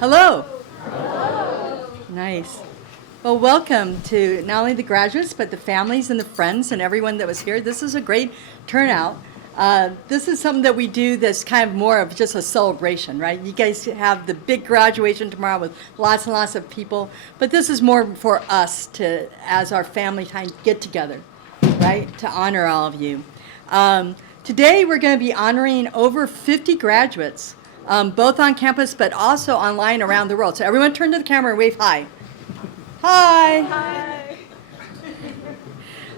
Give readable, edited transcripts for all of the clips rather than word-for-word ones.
Hello. Nice. Well, welcome to not only the graduates, but the families and the friends and everyone that was here. This is a great turnout. This is something that we do that's kind of more of just a celebration, right? You guys have the big graduation tomorrow with lots and lots of people, but this is more for us to, as our family time, get together, right, to honor all of you. Today we're going to be honoring over 50 graduates, both on campus but also online around the world. So everyone turn to the camera and wave hi. Hi.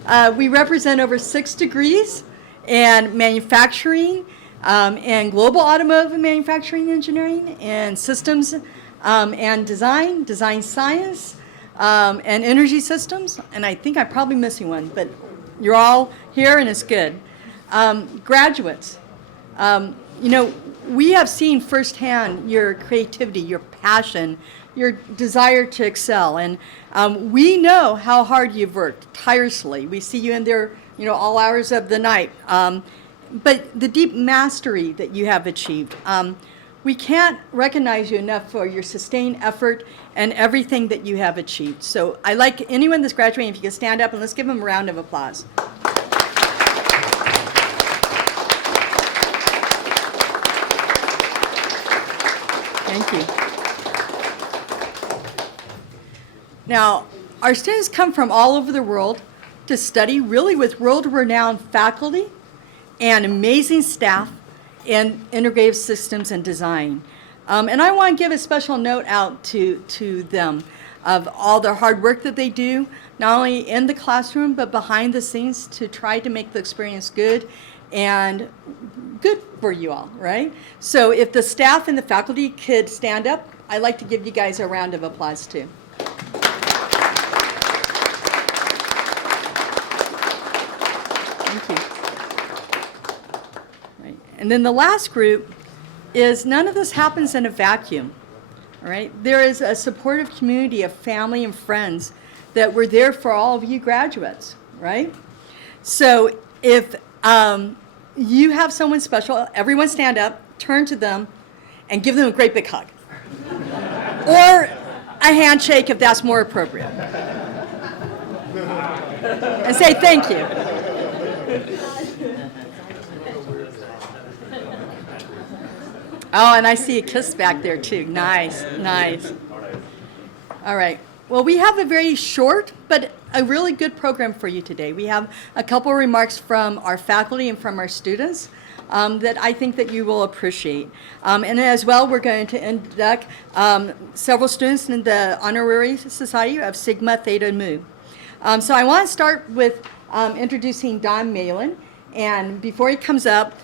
Hi. We represent over 6 degrees in manufacturing and global automotive manufacturing engineering and systems and design science and energy systems. And I think I'm probably missing one, but you're all here and it's good. Graduates, we have seen firsthand your creativity, your passion, your desire to excel. And we know how hard you've worked tirelessly. We see you in there, all hours of the night. But the deep mastery that you have achieved, we can't recognize you enough for your sustained effort and everything that you have achieved. So I like anyone that's graduating, if you could stand up and let's give them a round of applause. Thank you. Now, our students come from all over the world to study, really with world-renowned faculty and amazing staff in integrative systems and design. And I want to give a special note out to them of all the hard work that they do, not only in the classroom, but behind the scenes to try to make the experience good and good for you all, right? So if the staff and the faculty could stand up, I'd like to give you guys a round of applause too. Thank you. Right. And then the last group is none of this happens in a vacuum, all right? There is a supportive community of family and friends that were there for all of you graduates, right? So if you have someone special, everyone stand up, turn to them, and give them a great big hug. Or a handshake if that's more appropriate. And say thank you. Oh, and I see a kiss back there too. Nice, nice. All right. Well, we have a very short but a really good program for you today. We have a couple of remarks from our faculty and from our students that I think that you will appreciate. And as well, we're going to induct several students in the Honorary Society of Sigma Theta Mu. So I want to start with introducing Don Malin. And before he comes up,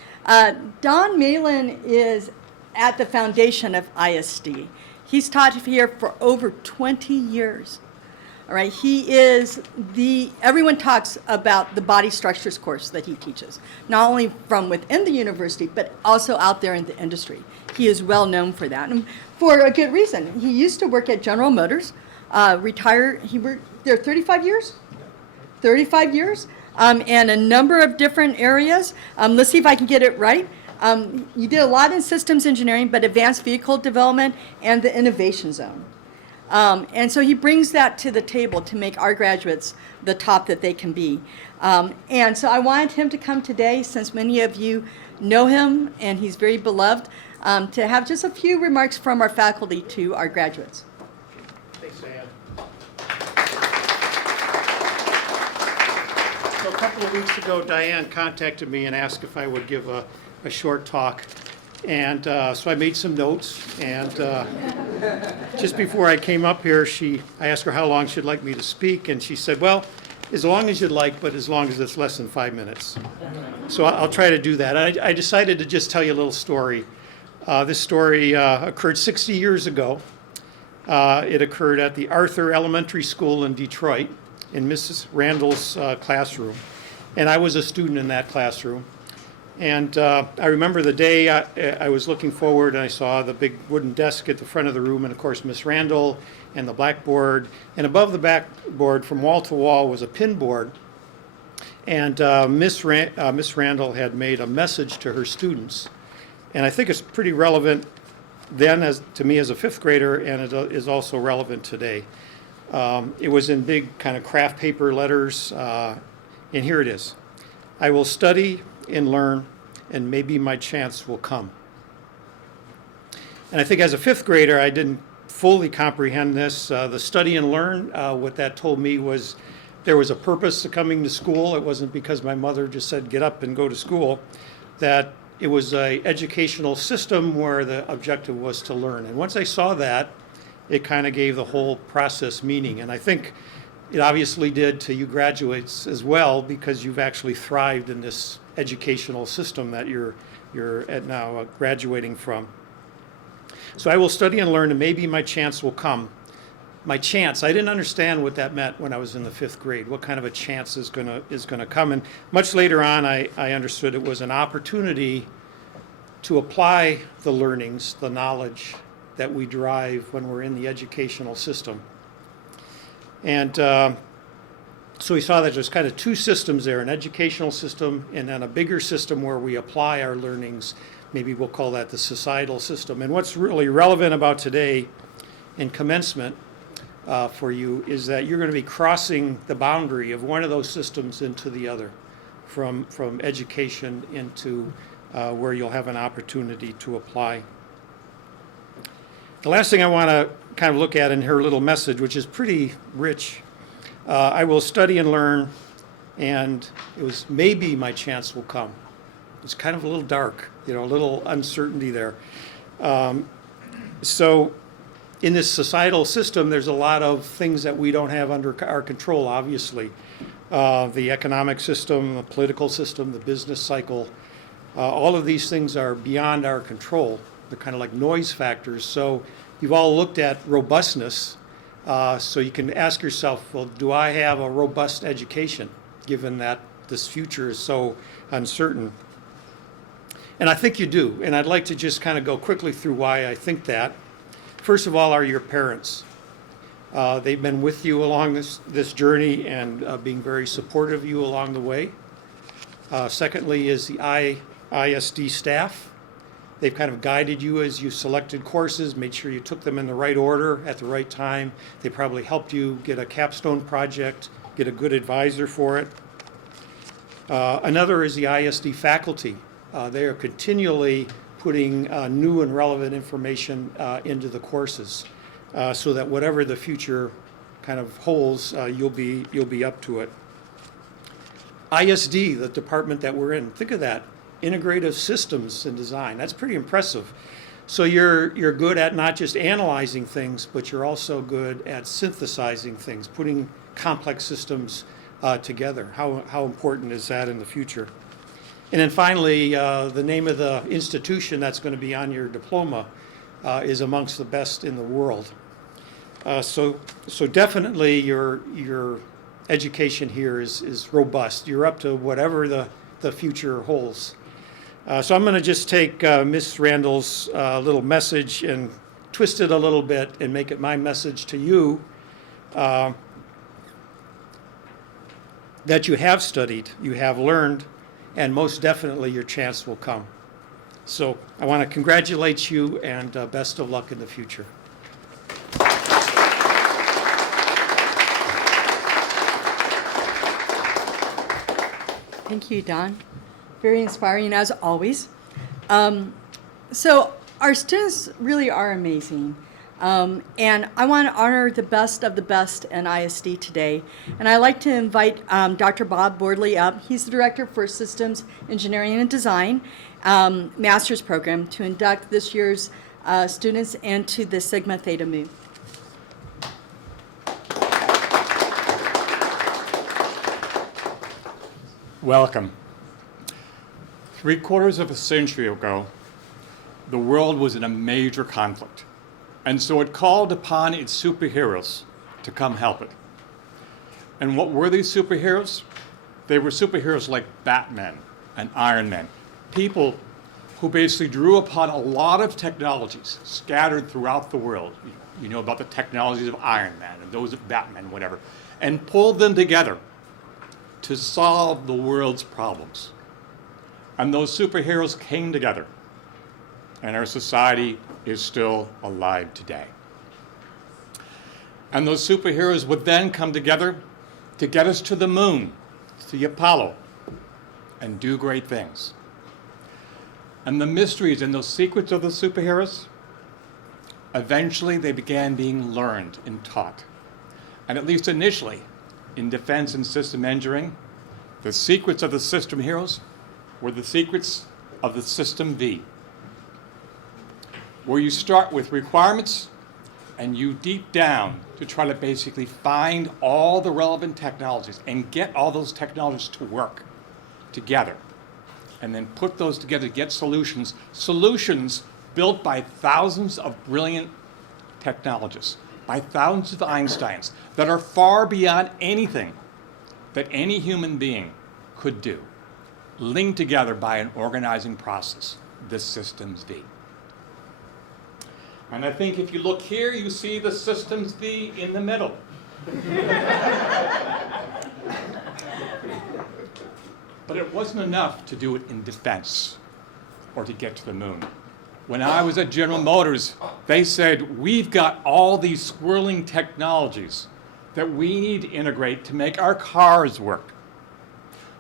Don Malin is at the foundation of ISD. He's taught here for over 20 years. All right, he is everyone talks about the body structures course that he teaches, not only from within the university, but also out there in the industry. He is well known for that, and for a good reason. He used to work at General Motors, retired, he worked there 35 years? 35 years, and a number of different areas. Let's see if I can get it right. You did a lot in systems engineering, but advanced vehicle development and the innovation zone. And so he brings that to the table to make our graduates the top that they can be. And so I wanted him to come today, since many of you know him and he's very beloved, to have just a few remarks from our faculty to our graduates. Thanks, Diane. So a couple of weeks ago, Diane contacted me and asked if I would give a short talk. And so I made some notes, and just before I came up here, I asked her how long she'd like me to speak, and she said, well, as long as you'd like, but as long as it's less than 5 minutes. So I'll try to do that. I decided to just tell you a little story. This story occurred 60 years ago. It occurred at the Arthur Elementary School in Detroit, in Mrs. Randall's classroom, and I was a student in that classroom. And I remember the day I was looking forward and I saw the big wooden desk at the front of the room, and of course Miss Randall and the blackboard. And above the blackboard from wall to wall was a pinboard. And Miss Randall had made a message to her students. And I think it's pretty relevant then to me as a fifth grader, and it is also relevant today. It was in big kind of craft paper letters, and here it is. I will study and learn, and maybe my chance will come. And I think as a fifth grader, I didn't fully comprehend this. The study and learn, what that told me was there was a purpose to coming to school. It wasn't because my mother just said, get up and go to school, that it was an educational system where the objective was to learn. And once I saw that, it kind of gave the whole process meaning. And I think it obviously did to you graduates as well, because you've actually thrived in this educational system that you're at now graduating from. So I will study and learn, and maybe my chance will come. My chance, I didn't understand what that meant when I was in the fifth grade. What kind of a chance is gonna come? And much later on, I understood it was an opportunity to apply the learnings, the knowledge that we derive when we're in the educational system. And so we saw that there's kind of two systems there, an educational system and then a bigger system where we apply our learnings. Maybe we'll call that the societal system. And what's really relevant about today in commencement for you is that you're going to be crossing the boundary of one of those systems into the other, from education into where you'll have an opportunity to apply. The last thing I want to kind of look at in her little message, which is pretty rich, I will study and learn, and it was maybe my chance will come. It's kind of a little dark, a little uncertainty there. So in this societal system, there's a lot of things that we don't have under our control, obviously. The economic system, the political system, the business cycle, all of these things are beyond our control. They're kind of like noise factors. So you've all looked at robustness. So you can ask yourself, well, do I have a robust education, given that this future is so uncertain? And I think you do. And I'd like to just kind of go quickly through why I think that. First of all, are your parents. They've been with you along this journey and being very supportive of you along the way. Secondly is the ISD staff. They've kind of guided you as you selected courses, made sure you took them in the right order at the right time. They probably helped you get a capstone project, get a good advisor for it. Another is the ISD faculty. They are continually putting new and relevant information into the courses so that whatever the future kind of holds, you'll be up to it. ISD, the department that we're in, think of that. Integrative systems and design. That's pretty impressive. So you're good at not just analyzing things, but you're also good at synthesizing things, putting complex systems together. How important is that in the future? And then finally, the name of the institution that's going to be on your diploma is amongst the best in the world. So definitely your education here is robust. You're up to whatever the future holds. So I'm going to just take Miss Randall's little message and twist it a little bit and make it my message to you that you have studied, you have learned, and most definitely your chance will come. So I want to congratulate you and best of luck in the future. Thank you, Don. Very inspiring as always. So our students really are amazing. And I want to honor the best of the best in ISD today. And I'd like to invite Dr. Bob Bordley up. He's the Director for Systems Engineering and Design Master's Program to induct this year's students into the Sigma Theta Mu. Welcome. 3/4 of a century ago, the world was in a major conflict, and so it called upon its superheroes to come help it. And what were these superheroes? They were superheroes like Batman and Iron Man, people who basically drew upon a lot of technologies scattered throughout the world. You know about the technologies of Iron Man and those of Batman, whatever, and pulled them together to solve the world's problems. And those superheroes came together and our society is still alive today. And those superheroes would then come together to get us to the moon, to the Apollo, and do great things. And the mysteries and those secrets of the superheroes, eventually they began being learned and taught. And at least initially, in defense and system engineering, the secrets of the system heroes were the secrets of the System V, where you start with requirements and you deep down to try to basically find all the relevant technologies and get all those technologies to work together, and then put those together to get solutions built by thousands of brilliant technologists, by thousands of Einsteins that are far beyond anything that any human being could do, linked together by an organizing process, the Systems V. And I think if you look here, you see the Systems V in the middle. But it wasn't enough to do it in defense or to get to the moon. When I was at General Motors, they said, we've got all these swirling technologies that we need to integrate to make our cars work.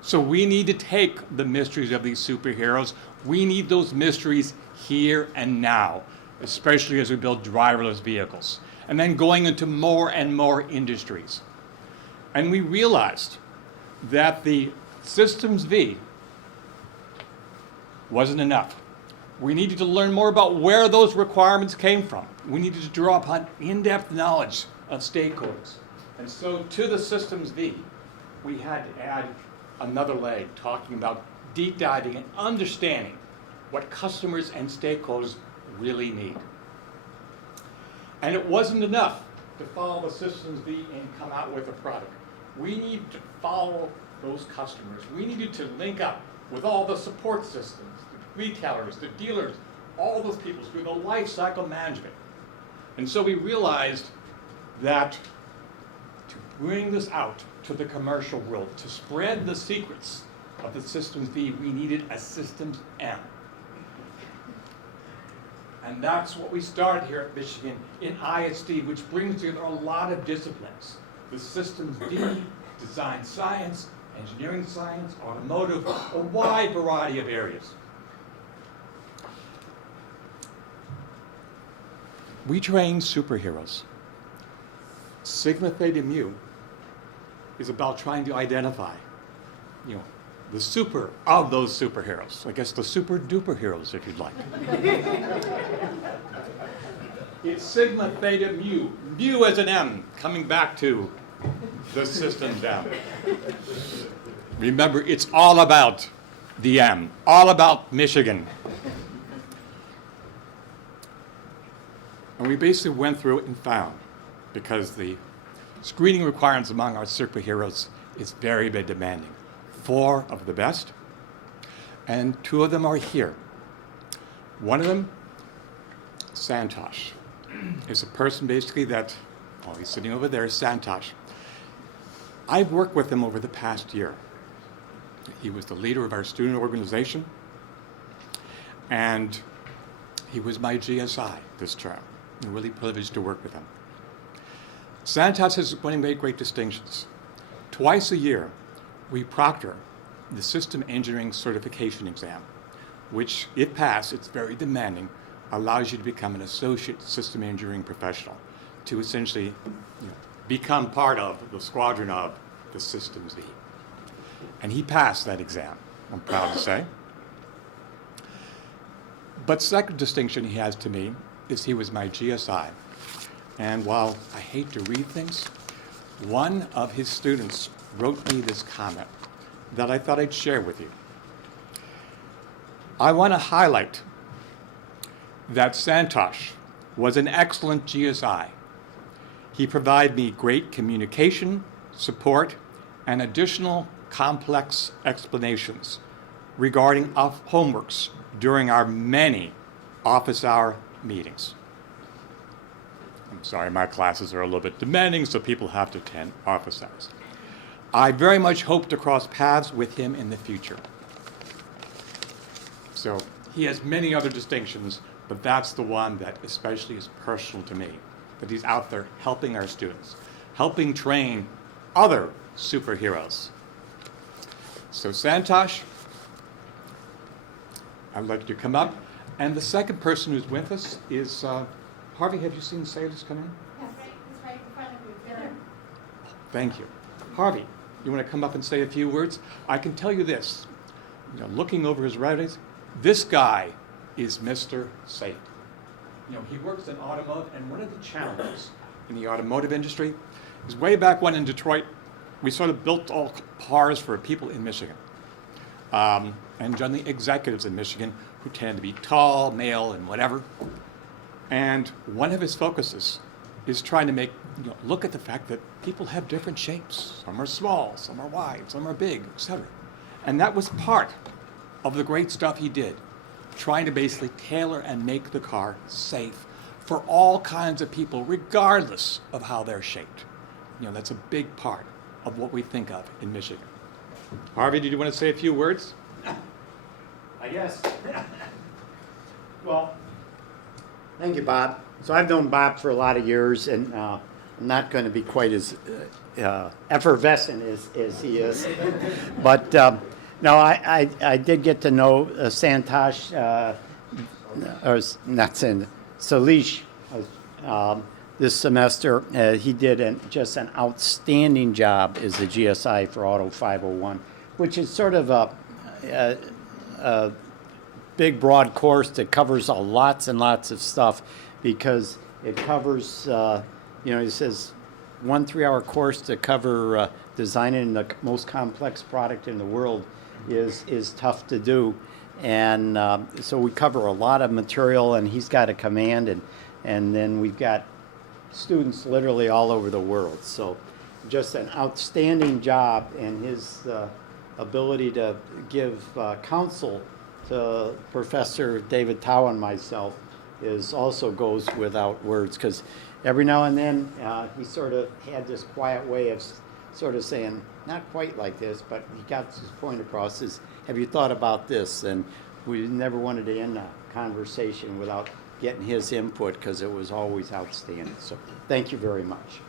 So we need to take the mysteries of these superheroes. We need those mysteries here and now, especially as we build driverless vehicles, and then going into more and more industries. And we realized that the Systems V wasn't enough. We needed to learn more about where those requirements came from. We needed to draw upon in-depth knowledge of stakeholders. And so to the Systems V, we had to add another leg, talking about deep diving and understanding what customers and stakeholders really need. And it wasn't enough to follow the Systems V and come out with a product. We need to follow those customers. We needed to link up with all the support systems, the retailers, the dealers, all those people through the life cycle management. And so we realized that to bring this out to the commercial world, to spread the secrets of the Systems V, we needed a Systems M. And that's what we started here at Michigan in ISD, which brings together a lot of disciplines. The Systems V, design science, engineering science, automotive, a wide variety of areas. We train superheroes. Sigma Theta Mu is about trying to identify, the super of those superheroes. I guess the super duper heroes, if you'd like. It's Sigma Theta Mu, mu as an M, coming back to the Systems M. Remember, it's all about the M, all about Michigan. And we basically went through it and found, because the screening requirements among our superheroes is very, very demanding. 4 of the best, and 2 of them are here. One of them, Santosh, is a person basically that, he's sitting over there, Santosh. I've worked with him over the past year. He was the leader of our student organization, and he was my GSI this term. I'm really privileged to work with him. Santosh has winning great distinctions. Twice a year, we proctor the System Engineering Certification Exam, which, if passed, it's very demanding, allows you to become an associate system engineering professional, to essentially become part of the squadron of the Systems V. And he passed that exam, I'm proud to say. But second distinction he has to me is he was my GSI. And while I hate to read things, one of his students wrote me this comment that I thought I'd share with you. I want to highlight that Santosh was an excellent GSI. He provided me great communication, support, and additional complex explanations regarding homeworks during our many office hour meetings. I'm sorry, my classes are a little bit demanding, so people have to attend office hours. I very much hope to cross paths with him in the future. So He has many other distinctions, but that's the one that especially is personal to me, that he's out there helping our students, helping train other superheroes. So Santosh, I'd like you to come up. And the second person who's with us is, Harvey, have you seen Saylis come in? Yes, it's right in front of you, there. Thank you. Harvey, you want to come up and say a few words? I can tell you this, looking over his resume, this guy is Mr. Safe. He works in automotive, and one of the challenges in the automotive industry is way back when in Detroit, we sort of built all cars for people in Michigan, and generally executives in Michigan who tend to be tall, male, and whatever. And one of his focuses is trying to make, look at the fact that people have different shapes. Some are small, some are wide, some are big, etc. And that was part of the great stuff he did, trying to basically tailor and make the car safe for all kinds of people, regardless of how they're shaped. That's a big part of what we think of in Michigan. Harvey, did you want to say a few words? I guess. Well, thank you, Bob. So I've known Bob for a lot of years, and I'm not going to be quite as effervescent as he is. But no, I did get to know Santosh, or not Santosh, Salish, this semester. He did just an outstanding job as a GSI for Auto 501, which is sort of a big, broad course that covers lots and lots of stuff, because it covers, it says 1 3-hour course to cover designing the most complex product in the world is tough to do. And so we cover a lot of material, and he's got a command, and then we've got students literally all over the world. So just an outstanding job, and his ability to give counsel to Professor David Tao and myself also goes without words, because every now and then he sort of had this quiet way of sort of saying, not quite like this, but he got his point across, is, have you thought about this? And we never wanted to end a conversation without getting his input, because it was always outstanding. So thank you very much.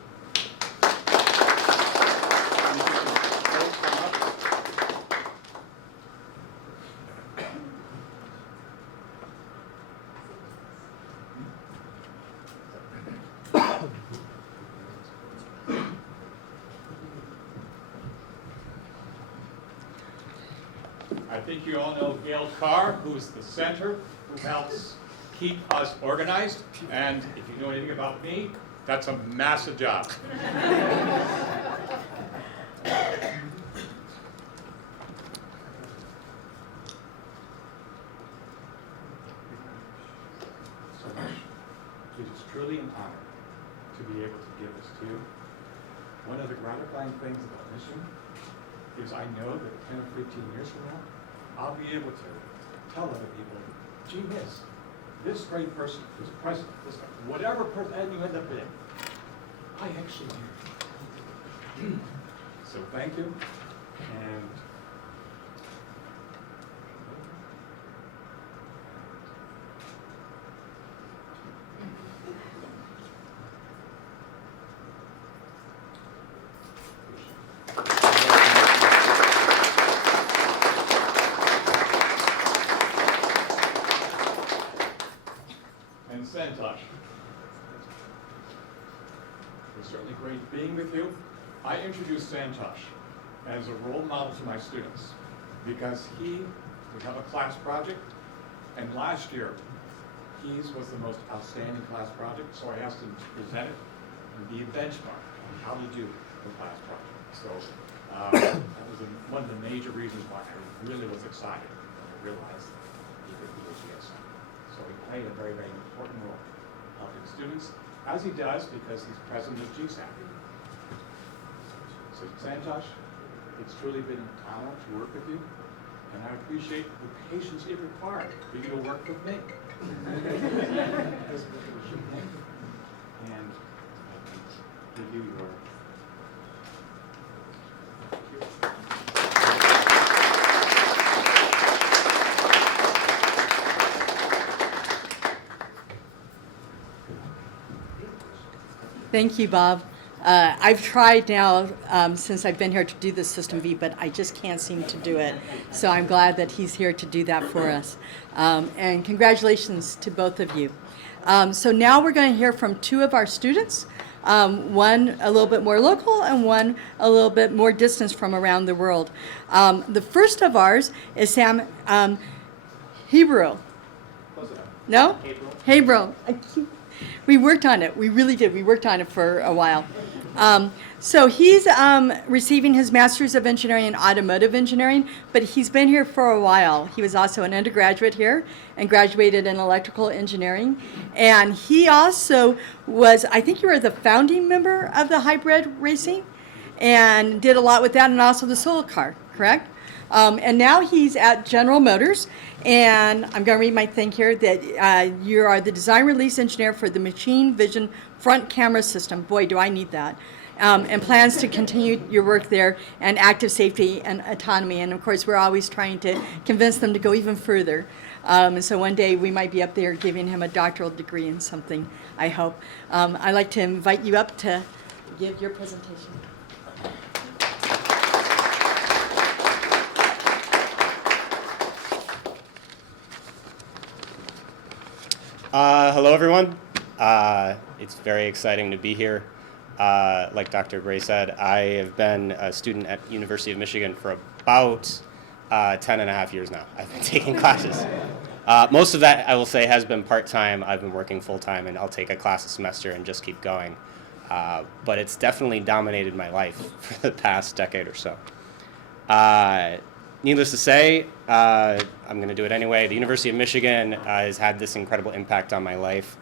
I think you all know Gail Carr, who's the center, who helps keep us organized. And if you know anything about me, that's a massive job. It is truly an honor to be able to give this to you. One of the gratifying things about Michigan is I know that 10 or 15 years from now, I'll be able to tell other people, gee whiz, this great person, this president, this whatever person you end up being, I actually knew. So thank you, and Santosh. It's certainly great being with you. I introduced Santosh as a role model to my students because we have a class project, and last year his was the most outstanding class project, so I asked him to present it and be a benchmark on how to do the class project. So that was one of the major reasons why I really was excited when I realized he could be a GSI. So he played a very, very important role helping students, as he does because he's president of GSAC. So Santosh, it's truly been an honor to work with you, and I appreciate the patience it required for you to work with me. And I give you your Thank you, Bob. I've tried now since I've been here to do the System V, but I just can't seem to do it. So I'm glad that he's here to do that for us. And congratulations to both of you. So now we're going to hear from two of our students, one a little bit more local and one a little bit more distance from around the world. The first of ours is Sam Hebrew. No? Hebrew. We worked on it. We really did. We worked on it for a while. So he's receiving his Master's of Engineering in Automotive Engineering, but he's been here for a while. He was also an undergraduate here and graduated in Electrical Engineering. And he also was, I think you were the founding member of the hybrid racing and did a lot with that and also the solar car, correct? And now he's at General Motors, and I'm going to read my thing here that you are the design release engineer for the machine vision front camera system. Boy, do I need that. And plans to continue your work there and active safety and autonomy. And of course, we're always trying to convince them to go even further. And so one day we might be up there giving him a doctoral degree in something, I hope. I'd like to invite you up to give your presentation. Hello, everyone. It's very exciting to be here. Like Dr. Bray said, I have been a student at University of Michigan for about 10 and a half years now. I've been taking classes. Most of that, I will say, has been part-time. I've been working full-time, and I'll take a class a semester and just keep going. But it's definitely dominated my life for the past decade or so. Needless to say, I'm going to do it anyway. The University of Michigan has had this incredible impact on my life,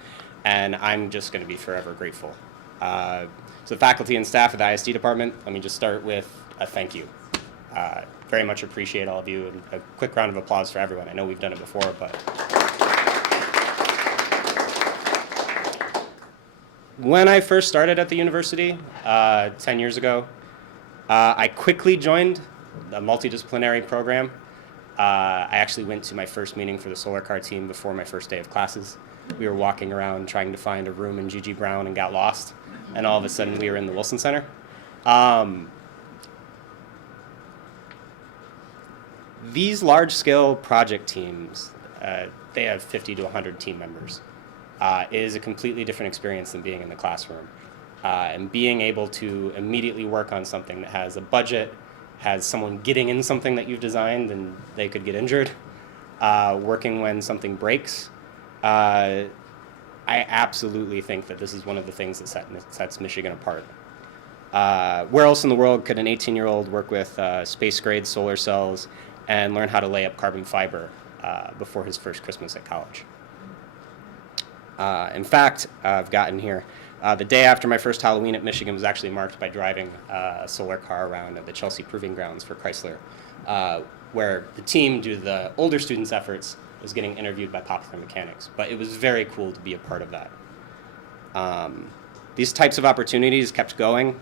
and I'm just going to be forever grateful. So the faculty and staff of the ISD department, let me just start with a thank you. Very much appreciate all of you, and a quick round of applause for everyone. I know we've done it before, but... When I first started at the university 10 years ago, I quickly joined a multidisciplinary program. I actually went to my first meeting for the solar car team before my first day of classes. We were walking around trying to find a room in G.G. Brown and got lost, and all of a sudden we were in the Wilson Center. These large-scale project teams, they have 50 to 100 team members. It is a completely different experience than being in the classroom. And being able to immediately work on something that has a budget, has someone getting in something that you've designed and they could get injured, working when something breaks. I absolutely think that this is one of the things that sets Michigan apart. Where else in the world could an 18-year-old work with space-grade solar cells and learn how to lay up carbon fiber before his first Christmas at college? In fact, I've gotten here. The day after my first Halloween at Michigan was actually marked by driving a solar car around at the Chelsea Proving Grounds for Chrysler, where the team, due to the older students' efforts, was getting interviewed by popular mechanics. But it was very cool to be a part of that. These types of opportunities kept going.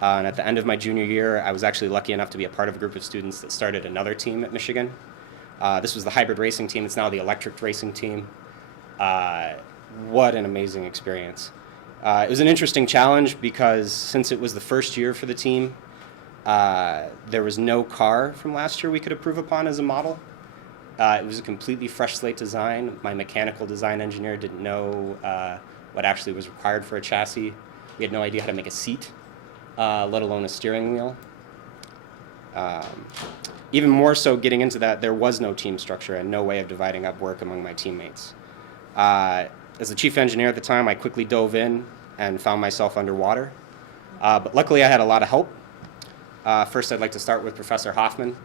And at the end of my junior year, I was actually lucky enough to be a part of a group of students that started another team at Michigan. This was the hybrid racing team. It's now the electric racing team. What an amazing experience. It was an interesting challenge because since it was the first year for the team, there was no car from last year we could improve upon as a model. It was a completely fresh slate design. My mechanical design engineer didn't know what actually was required for a chassis. We had no idea how to make a seat, let alone a steering wheel. Even more so, getting into that, there was no team structure and no way of dividing up work among my teammates. As the chief engineer at the time, I quickly dove in and found myself underwater. But luckily, I had a lot of help. First, I'd like to start with Professor Hoffman.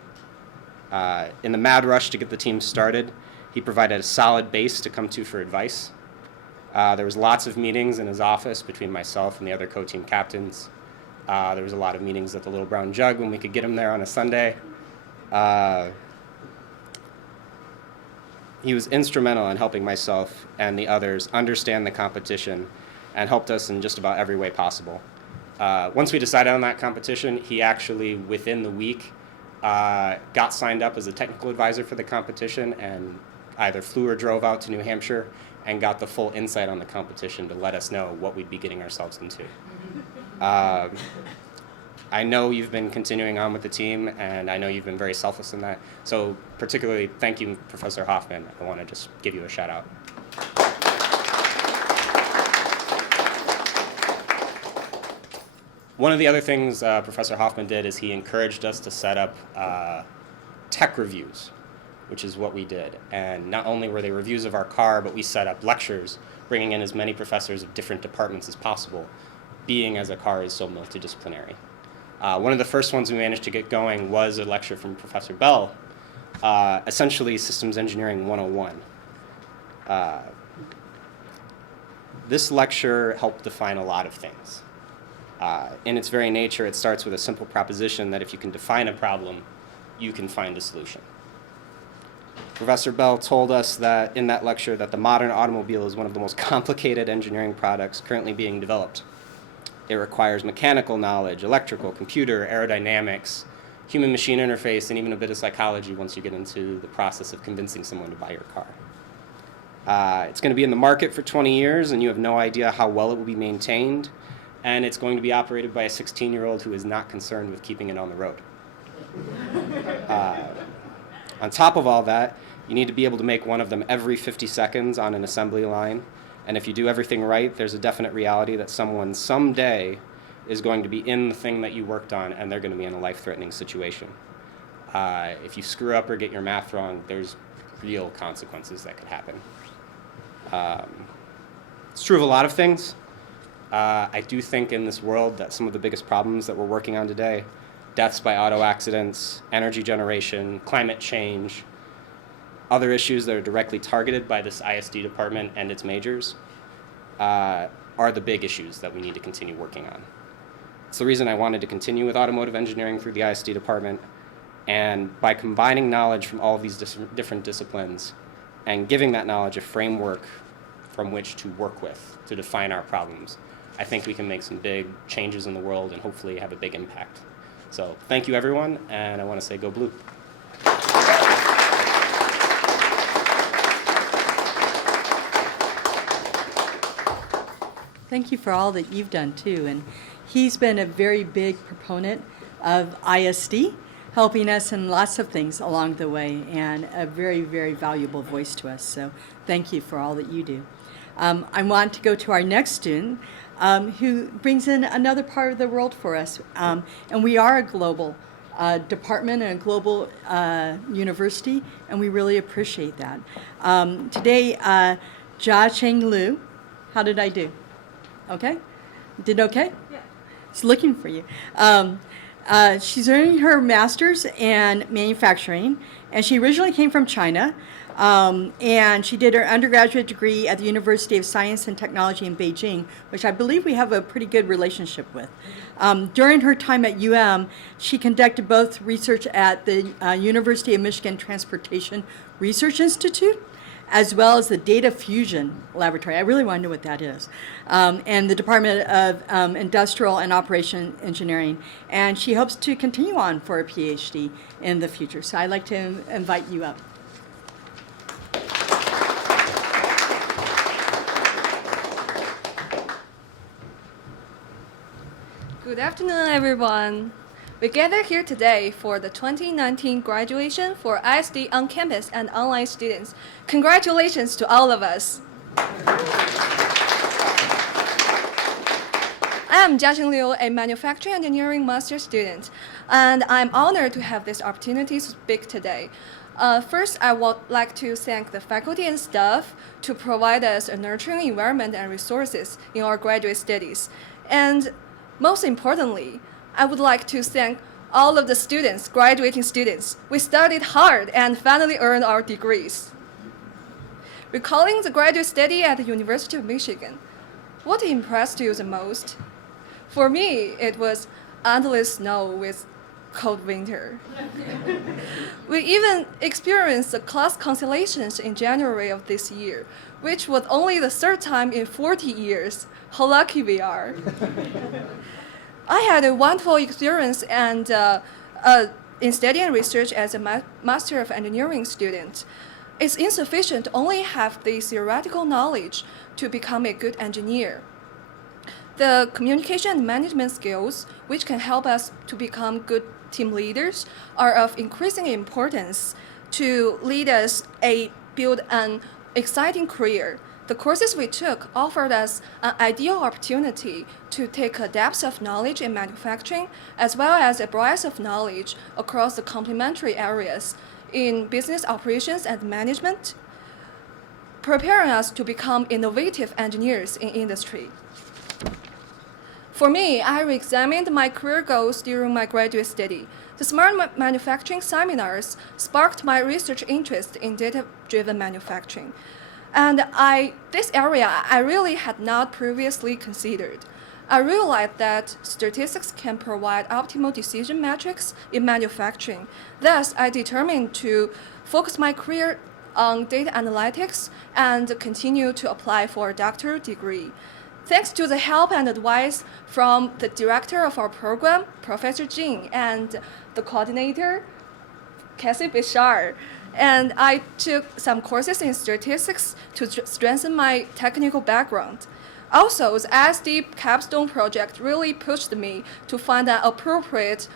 In the mad rush to get the team started, he provided a solid base to come to for advice. There was lots of meetings in his office between myself and the other co-team captains. There was a lot of meetings at the Little Brown Jug when we could get him there on a Sunday. He was instrumental in helping myself and the others understand the competition and helped us in just about every way possible. Once we decided on that competition, he actually, within the week, got signed up as a technical advisor for the competition and either flew or drove out to New Hampshire and got the full insight on the competition to let us know what we'd be getting ourselves into. I know you've been continuing on with the team, and I know you've been very selfless in that. So particularly, thank you, Professor Hoffman. I want to just give you a shout out. One of the other things Professor Hoffman did is he encouraged us to set up tech reviews, which is what we did. And not only were they reviews of our car, but we set up lectures, bringing in as many professors of different departments as possible, being as a car is so multidisciplinary. One of the first ones we managed to get going was a lecture from Professor Bell, essentially Systems Engineering 101. This lecture helped define a lot of things. In its very nature, it starts with a simple proposition that if you can define a problem, you can find a solution. Professor Bell told us that in that lecture that the modern automobile is one of the most complicated engineering products currently being developed. It requires mechanical knowledge, electrical, computer, aerodynamics, human-machine interface, and even a bit of psychology once you get into the process of convincing someone to buy your car. It's going to be in the market for 20 years, and you have no idea how well it will be maintained, and it's going to be operated by a 16-year-old who is not concerned with keeping it on the road. On top of all that, you need to be able to make one of them every 50 seconds on an assembly line. And if you do everything right, there's a definite reality that someone someday is going to be in the thing that you worked on, and they're going to be in a life-threatening situation. If you screw up or get your math wrong, there's real consequences that could happen. It's true of a lot of things. I do think in this world that some of the biggest problems that we're working on today, deaths by auto accidents, energy generation, climate change, other issues that are directly targeted by this ISD department and its majors, are the big issues that we need to continue working on. It's the reason I wanted to continue with automotive engineering through the ISD department, and by combining knowledge from all of these different disciplines and giving that knowledge a framework from which to work with to define our problems, I think we can make some big changes in the world and hopefully have a big impact. So thank you, everyone, and I want to say go blue. Thank you for all that you've done, too. And he's been a very big proponent of ISD, helping us in lots of things along the way, and a very, very valuable voice to us. So thank you for all that you do. I want to go to our next student, who brings in another part of the world for us. And we are a global department and a global university, and we really appreciate that. Today, Jia Cheng Liu, how did I do? Okay? Did okay? Yeah. He's looking for you. She's earning her master's in manufacturing, and she originally came from China. And she did her undergraduate degree at the University of Science and Technology in Beijing, which I believe we have a pretty good relationship with. During her time at UM, she conducted both research at the University of Michigan Transportation Research Institute, as well as the Data Fusion Laboratory. I really want to know what that is. And the Department of Industrial and Operation Engineering. And she hopes to continue on for a PhD in the future. So I'd like to invite you up. Good afternoon, everyone. We gather here today for the 2019 graduation for ISD on-campus and online students. Congratulations to all of us. I am Jiacheng Liu, a manufacturing engineering master's student, and I'm honored to have this opportunity to speak today. First, I would like to thank the faculty and staff to provide us a nurturing environment and resources in our graduate studies. And most importantly, I would like to thank all of the students, graduating students. We studied hard and finally earned our degrees. Recalling the graduate study at the University of Michigan, what impressed you the most? For me, it was endless snow with cold winter. We even experienced the class cancellations in January of this year, which was only the third time in 40 years. How lucky we are. I had a wonderful experience and in studying research as a Master of Engineering student. it's insufficient to only have the theoretical knowledge to become a good engineer. The communication and management skills, which can help us to become good team leaders, are of increasing importance to build an exciting career. The courses we took offered us an ideal opportunity to take a depth of knowledge in manufacturing, as well as a breadth of knowledge across the complementary areas in business operations and management, preparing us to become innovative engineers in industry. For me, I re-examined my career goals during my graduate study. The smart manufacturing seminars sparked my research interest in data-driven manufacturing. And this area I really had not previously considered. I realized that statistics can provide optimal decision metrics in manufacturing. Thus, I determined to focus my career on data analytics and continue to apply for a doctoral degree. Thanks to the help and advice from the director of our program, Professor Jin, and the coordinator, Cassie Bishar, and I took some courses in statistics to strengthen my technical background. Also, the ISD capstone project really pushed me to find an appropriate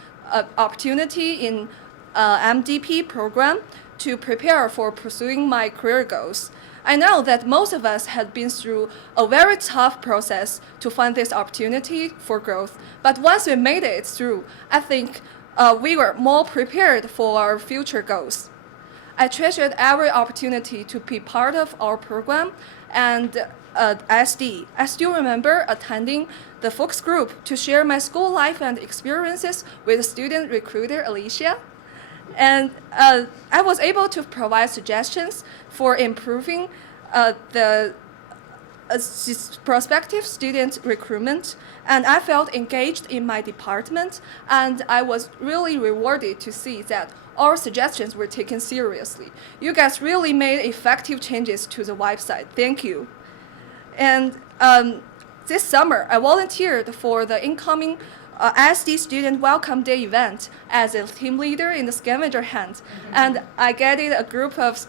opportunity in MDP program to prepare for pursuing my career goals. I know that most of us had been through a very tough process to find this opportunity for growth, but once we made it through, I think we were more prepared for our future goals. I treasured every opportunity to be part of our program and ISD. I still remember attending the focus group to share my school life and experiences with student recruiter Alicia. And I was able to provide suggestions for improving the prospective student recruitment, and I felt engaged in my department, and I was really rewarded to see that our suggestions were taken seriously. You guys really made effective changes to the website. Thank you. And this summer, I volunteered for the incoming ISD Student Welcome Day event as a team leader in the scavenger hunt, and I guided a group of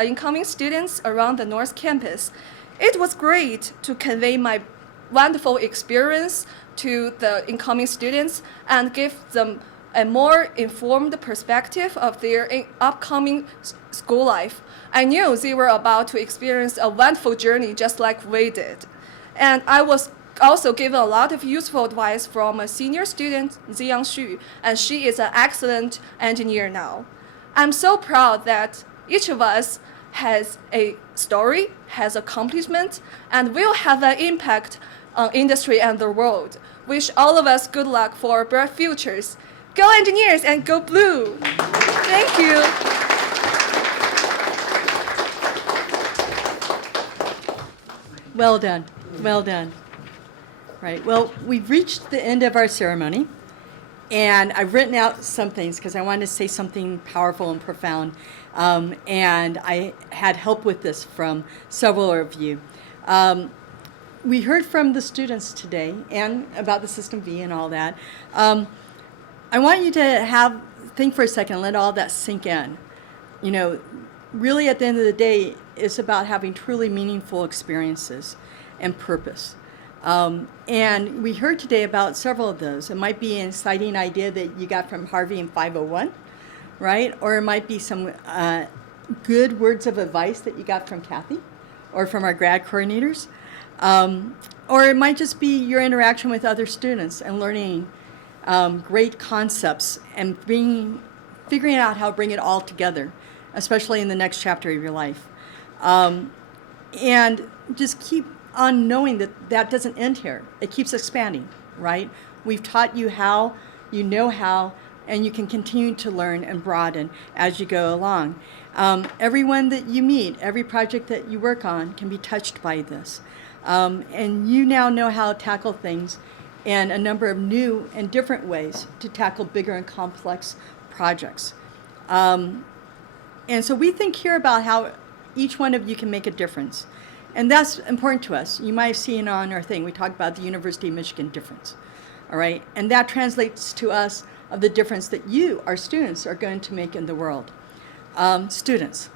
incoming students around the North Campus. It was great to convey my wonderful experience to the incoming students and give them a more informed perspective of their upcoming school life. I knew they were about to experience a wonderful journey just like we did. And I was also given a lot of useful advice from a senior student, Ziyang Xu, and she is an excellent engineer now. I'm so proud that each of us has a story, has accomplishment, and will have an impact on industry and the world. Wish all of us good luck for our bright futures. Go engineers and go blue! Thank you. Well done. Well done. Right. Well, we've reached the end of our ceremony, and I've written out some things because I wanted to say something powerful and profound, and I had help with this from several of you. We heard from the students today and about the System V and all that. I want you to think for a second and let all that sink in. You know, really at the end of the day, it's about having truly meaningful experiences and purpose. And we heard today about several of those. It might be an exciting idea that you got from Harvey in 501, right? Or it might be some good words of advice that you got from Kathy or from our grad coordinators. Or it might just be your interaction with other students and learning great concepts and figuring out how to bring it all together, especially in the next chapter of your life. And just keep on knowing that doesn't end here. It keeps expanding, right? We've taught you how, you know how, and you can continue to learn and broaden as you go along. Everyone that you meet, every project that you work on can be touched by this. And you now know how to tackle things in a number of new and different ways to tackle bigger and complex projects. And so we think here about how each one of you can make a difference. And that's important to us. You might have seen on our thing, we talked about the University of Michigan difference, all right? And that translates to us of the difference that you, our students, are going to make in the world. Students,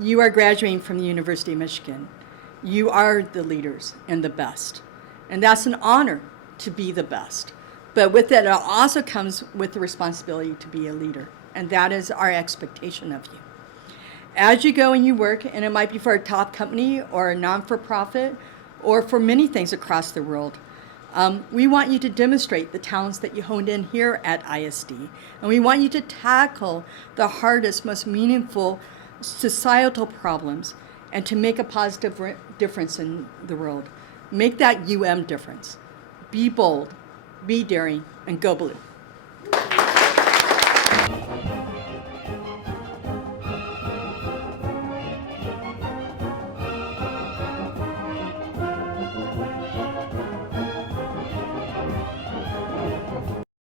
You are graduating from the University of Michigan. You are the leaders and the best. And that's an honor to be the best. But with that, it also comes with the responsibility to be a leader. And that is our expectation of you. As you go and you work, and it might be for a top company or a non-for-profit or for many things across the world, we want you to demonstrate the talents that you honed in here at ISD. And we want you to tackle the hardest, most meaningful societal problems and to make a positive difference in the world. Make that difference. Be bold, be daring, and go blue.